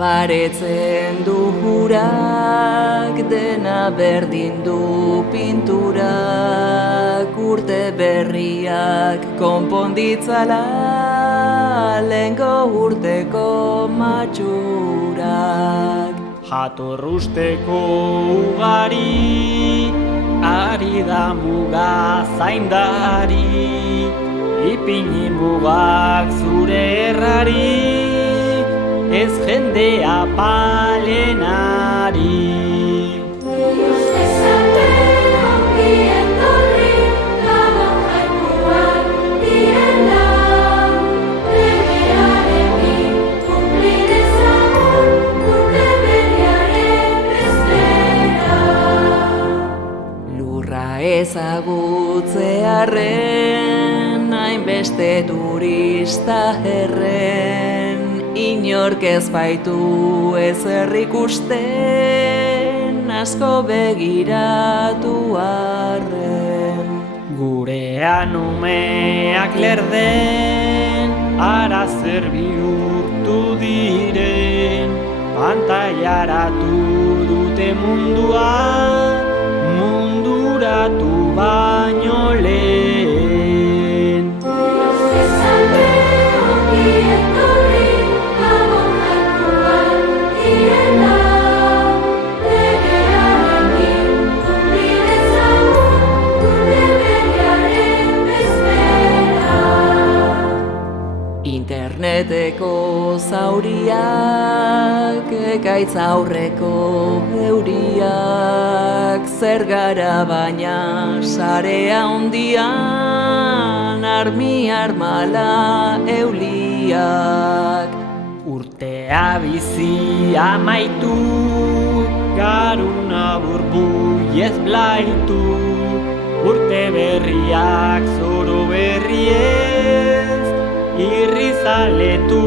Baretzen du hurak, dena berdin du pinturak, urte berriak konponditzala, lehengo urteko matxurak. Jatorrusteko ugari, ari da muga zaindari, ipini mugak zure errari, ez jendea palenari. Ezagutzearren, hainbeste turista herren, inork ez baitu ezer ikusten, asko begiratu arren. Gurean umeak lerden, ara zer bihurtu diren, pantailaratu dute mundua, munduratu baino lehen. Interneteko zauriak, ekaitz aurreko euriak, zer gara baina sarea hundian, armala euliak. Urtea bizi amaitu, garuna burbuiez blaitu, urte berriak zoro berriez, irrizaletu